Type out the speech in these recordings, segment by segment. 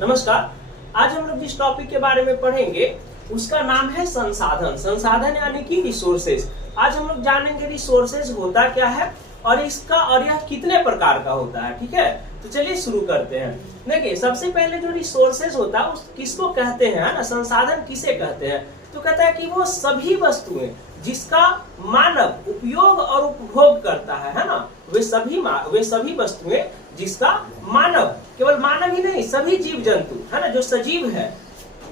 नमस्कार। आज हम लोग जिस टॉपिक के बारे में पढ़ेंगे उसका नाम है संसाधन। संसाधन यानी कि रिसोर्सेज। आज हम लोग जानेंगे रिसोर्सेज होता क्या है और यह कितने प्रकार का होता है। ठीक है, तो चलिए शुरू करते हैं। देखिए, सबसे पहले जो रिसोर्सेज होता है उस किसको कहते हैं ना, संसाधन किसे कहते हैं? तो कहता है कि वो सभी वस्तुएं जिसका मानव उपयोग और उपभोग करता है ना, वे सभी वस्तुएं जिसका मानव, केवल मानव ही नहीं, सभी जीव जंतु है ना जो सजीव है,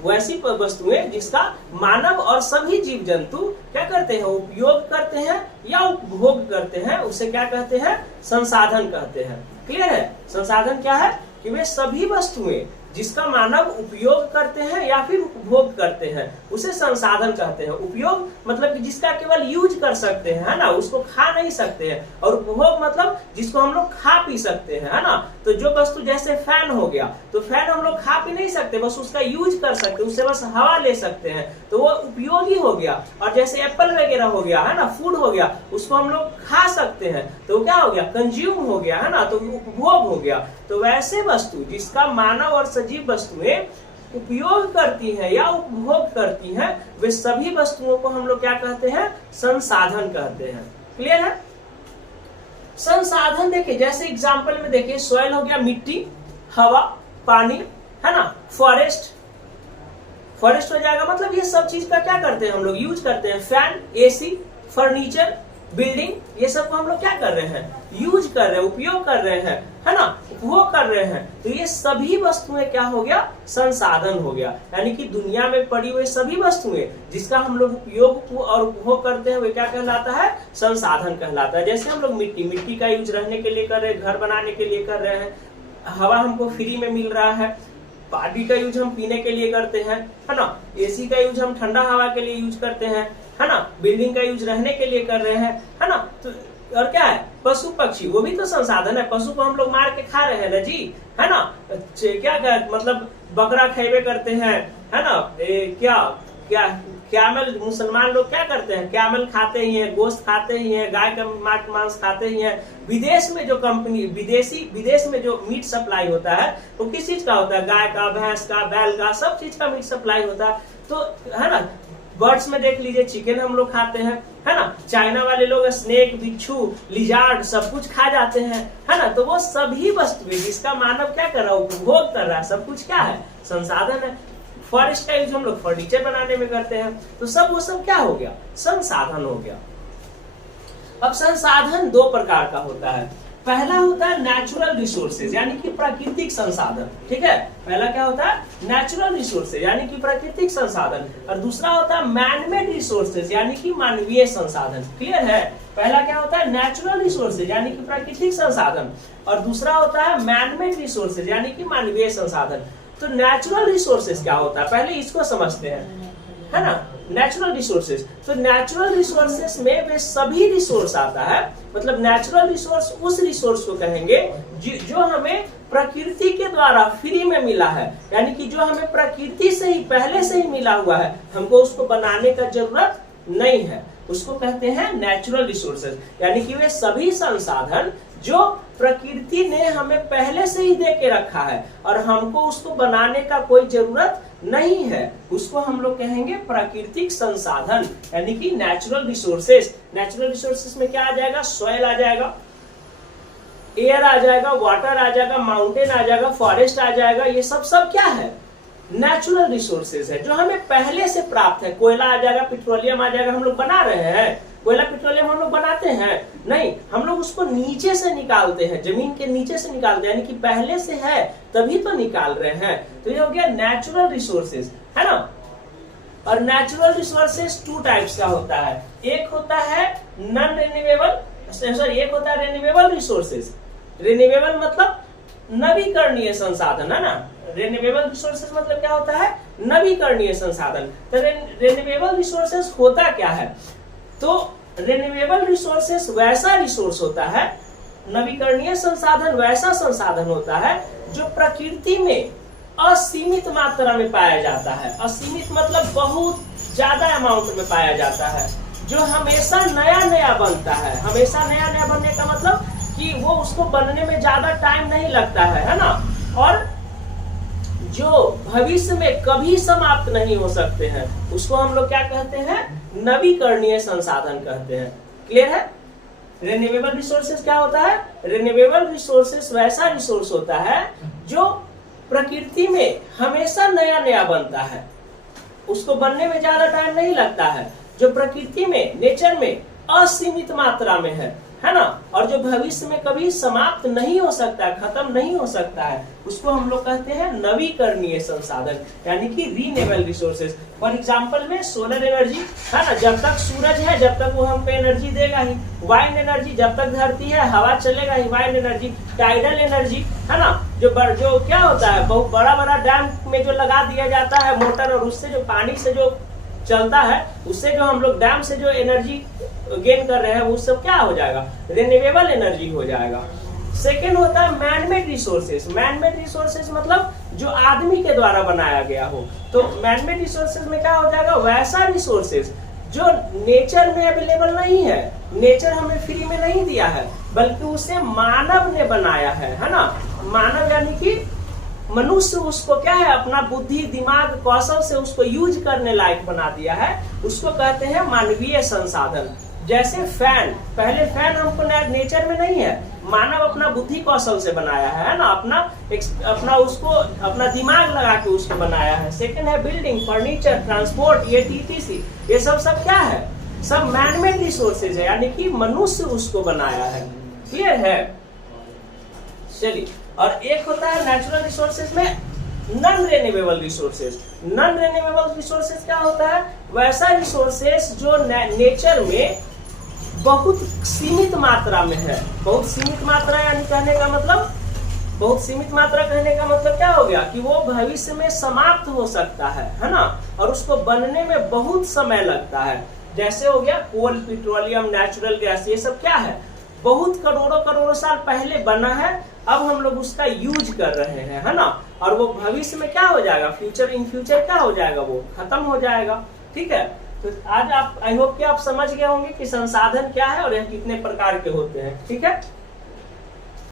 वैसी वस्तुएं जिसका मानव और सभी जीव जंतु क्या करते हैं, उपयोग करते हैं या उपभोग करते हैं, उसे क्या कहते हैं, संसाधन कहते हैं। क्लियर है? संसाधन क्या है कि वे सभी वस्तुएं जिसका मानव उपयोग करते हैं या फिर उपभोग करते हैं उसे संसाधन कहते हैं। उपयोग मतलब कि जिसका केवल यूज कर सकते हैं, है ना, उसको खा नहीं सकते हैं। और उपभोग मतलब जिसको हम लोग खा पी सकते हैं, है ना। तो जो वस्तु जैसे फैन हो गया, तो फैन हम लोग खा पी नहीं सकते, बस उसका यूज कर सकते, उससे बस हवा ले सकते हैं, तो वो उपयोगी हो गया। और जैसे एप्पल वगैरह हो गया, है ना, फूड हो गया, उसको हम लोग खा सकते हैं, तो क्या हो गया, कंज्यूम हो गया, है ना, तो उपभोग हो गया। तो वैसे वस्तु जिसका मानव और सजीव वस्तुएं उपयोग करती हैं या उपभोग करती हैं, वे सभी वस्तुओं को हम लोग क्या कहते हैं, संसाधन कहते हैं। क्लियर है? संसाधन देखिए, जैसे एग्जांपल में देखिए, सॉइल हो गया मिट्टी, हवा, पानी, है ना, फॉरेस्ट हो जाएगा। मतलब ये सब चीज का क्या करते हैं हम लोग, यूज करते हैं। फैन, एसी, फर्नीचर, बिल्डिंग, ये सब को हम लोग क्या कर रहे हैं, यूज कर रहे हैं, उपयोग कर रहे हैं, है ना, उपभोग कर रहे हैं। तो ये सभी वस्तुएं क्या हो गया, संसाधन हो गया। यानी कि दुनिया में पड़ी हुई सभी वस्तुएं जिसका हम लोग उपयोग और उपभोग करते हैं, वे क्या कहलाता है, संसाधन कहलाता है। जैसे हम लोग मिट्टी का यूज रहने के लिए कर रहे हैं, घर बनाने के लिए कर रहे हैं, हवा हमको फ्री में मिल रहा है, पानी का यूज हम पीने के लिए करते हैं, है ना, एसी का यूज हम ठंडा हवा के लिए यूज करते हैं, है ना, बिल्डिंग का यूज रहने के लिए कर रहे हैं, है ना। तो और क्या है, पशु पक्षी, वो भी तो संसाधन है। पशु को हम लोग मार के खा रहे हैं ना जी, है ना। क्या मतलब बकरा खेबे करते हैं, है ना, कैमल, मुसलमान लोग क्या करते हैं, कैमल खाते ही हैं, गोश्त खाते ही हैं, गाय का मांस खाते ही हैं। विदेश में जो कंपनी, विदेश में जो मीट सप्लाई होता है वो किस चीज का होता है, गाय का, भैंस का, बैल का, सब चीज का मीट सप्लाई होता है। तो है ना, बर्ड्स में देख लीजिए, चिकन हम लोग खाते हैं, है ना। चाइना वाले लोग स्नेक, बिच्छू, लिजार्ड सब कुछ खा जाते हैं, है ना। तो वो सभी वस्तुएं जिसका मानव क्या कर रहा है, उपभोग कर रहा है, सब कुछ क्या है, संसाधन है। फॉरेस्ट का यूज हम लोग फर्नीचर बनाने में करते हैं, तो वो सब क्या हो गया, संसाधन हो गया। अब संसाधन दो प्रकार का होता है। पहला होता है नेचुरल रिसोर्सेज यानी कि प्राकृतिक संसाधन। ठीक है, पहला क्या होता है, नेचुरल रिसोर्सेज यानी कि प्राकृतिक संसाधन, और दूसरा होता है मैनमेड रिसोर्सेज यानी कि मानवीय संसाधन। क्लियर है? पहला क्या होता है, नेचुरल रिसोर्सेज यानी कि प्राकृतिक संसाधन, और दूसरा होता है मैनमेड रिसोर्सेज यानी कि मानवीय संसाधन। तो नेचुरल रिसोर्सेज क्या होता है, पहले इसको समझते हैं, है ना। नेचुरल रिसोर्सेज, तो नेचुरल रिसोर्सेज में वे सभी रिसोर्स आता है। मतलब नेचुरल रिसोर्स उस रिसोर्स को कहेंगे जो हमें प्रकृति के द्वारा फ्री में मिला है, यानी कि जो हमें प्रकृति से ही पहले से ही मिला हुआ है, हमको उसको बनाने का जरूरत नहीं है, उसको कहते हैं नेचुरल रिसोर्सेज। यानी कि वे सभी संसाधन जो प्रकृति ने हमें पहले से ही दे के रखा है और हमको उसको बनाने का कोई जरूरत नहीं है, उसको हम लोग कहेंगे प्राकृतिक संसाधन यानी कि नेचुरल रिसोर्सेज। नेचुरल रिसोर्सेज में क्या आ जाएगा, सॉइल आ जाएगा, एयर आ जाएगा, वाटर आ जाएगा, माउंटेन आ जाएगा, फॉरेस्ट आ जाएगा। ये सब क्या है, नेचुरल रिसोर्सेज है जो हमें पहले से प्राप्त है। कोयला आ जाएगा, पेट्रोलियम आ जाएगा, हम लोग बना रहे हैं। कोयला पेट्रोलियम हम लोग बनाते हैं नहीं, हम लोग उसको नीचे से निकालते हैं, जमीन के नीचे से निकालते हैं, यानी कि पहले से है तभी तो निकाल रहे हैं। तो ये हो गया नेचुरल रिसोर्सेज, है ना। और नेचुरल रिसोर्सेज टू टाइप्स का होता है, एक होता है नॉन रिन्यूएबल, सॉरी, एक होता है रिन्यूएबल रिसोर्सेज। रिन्यूएबल मतलब नवीकरणीय संसाधन, है ना। रिन्यूएबल रिसोर्सेज मतलब क्या होता है, नवीकरणीय संसाधन। तो रिन्यूएबल रिसोर्सेज होता क्या है, तो रिन्यूएबल रिसोर्सेज वैसा रिसोर्स होता है, नवीकरणीय संसाधन वैसा संसाधन होता है जो प्रकृति में असीमित मात्रा में पाया जाता है। असीमित मतलब बहुत ज्यादा अमाउंट में पाया जाता है, जो हमेशा नया नया बनता है। हमेशा नया नया बनने का मतलब कि वो उसको बनने में ज्यादा टाइम नहीं लगता है ना। और जो भविष्य में कभी समाप्त नहीं हो सकते हैं, उसको हम लोग क्या कहते हैं, नवीकरणीय संसाधन कहते हैं। क्लियर है? रिन्यूएबल रिसोर्सेज क्या होता है? रिन्यूएबल रिसोर्सेज वैसा रिसोर्स होता है जो प्रकृति में हमेशा नया नया बनता है, उसको बनने में ज्यादा टाइम नहीं लगता है, जो प्रकृति में, नेचर में असीमित मात्रा में है ना, और जो भविष्य में कभी समाप्त नहीं हो सकता है, खत्म नहीं हो सकता है, उसको हम लोग कहते हैं नवीकरणीय संसाधन, यानी कि रीन्यूएबल रिसोर्सेज। फॉर एग्जांपल में सोलर एनर्जी है ना, जब तक सूरज है जब तक वो हम पे एनर्जी देगा ही। वाइंड एनर्जी, जब तक धरती है हवा चलेगा ही, वाइंड एनर्जी। टाइडल एनर्जी है ना, जो क्या होता है, बहुत बड़ा बड़ा डैम में जो लगा दिया जाता है मोटर, और उससे जो पानी से जो चलता है, उससे जो हम लोग डैम से जो एनर्जी गेन कर रहे हैं, वो सब क्या हो जाएगा, रिन्यूएबल एनर्जी हो जाएगा। सेकेंड होता है मैनमेड रिसोर्सेज। मैनमेड रिसोर्सेज मतलब जो आदमी के द्वारा बनाया गया हो। तो मैनमेड रिसोर्सेज में क्या हो जाएगा, वैसा रिसोर्सेज जो नेचर में अवेलेबल नहीं है, नेचर हमें फ्री में नहीं दिया है, बल्कि उसे मानव ने बनाया है ना। मानव यानी कि मनुष्य उसको क्या है, अपना बुद्धि, दिमाग, कौशल से उसको यूज करने लायक बना दिया है, उसको कहते हैं मानवीय संसाधन। जैसे फैन, पहले फैन हमको नेचर में नहीं है, मानव अपना बुद्धि कौशल से बनाया है ना, अपना उसको अपना दिमाग लगा के उसको बनाया है। सेकंड है बिल्डिंग, फर्नीचर, ट्रांसपोर्ट, ये टीटीसी, ये सब क्या है, सब मैनमेड रिसोर्सेज है, यानी कि मनुष्य उसको बनाया है। क्लियर है? चलिए, और एक होता है नेचुरल रिसोर्सेज में non renewable resources. Non renewable resources क्या होता है, वैसा रिसोर्सेज जो नेचर में बहुत सीमित मात्रा में है। बहुत सीमित मात्रा यानी कहने का मतलब, बहुत सीमित मात्रा कहने का मतलब क्या हो गया कि वो भविष्य में समाप्त हो सकता है ना, और उसको बनने में बहुत समय लगता है। जैसे हो गया कोल, पेट्रोलियम, नेचुरल गैस, ये सब क्या है, बहुत करोड़ों साल पहले बना है, अब हम लोग उसका यूज कर रहे हैं, है ना, और वो भविष्य में क्या हो जाएगा, इन फ्यूचर क्या हो जाएगा, वो खत्म हो जाएगा। ठीक है, तो आज आप, आई होप कि आप समझ गए होंगे कि संसाधन क्या है और यह कितने प्रकार के होते हैं। ठीक है।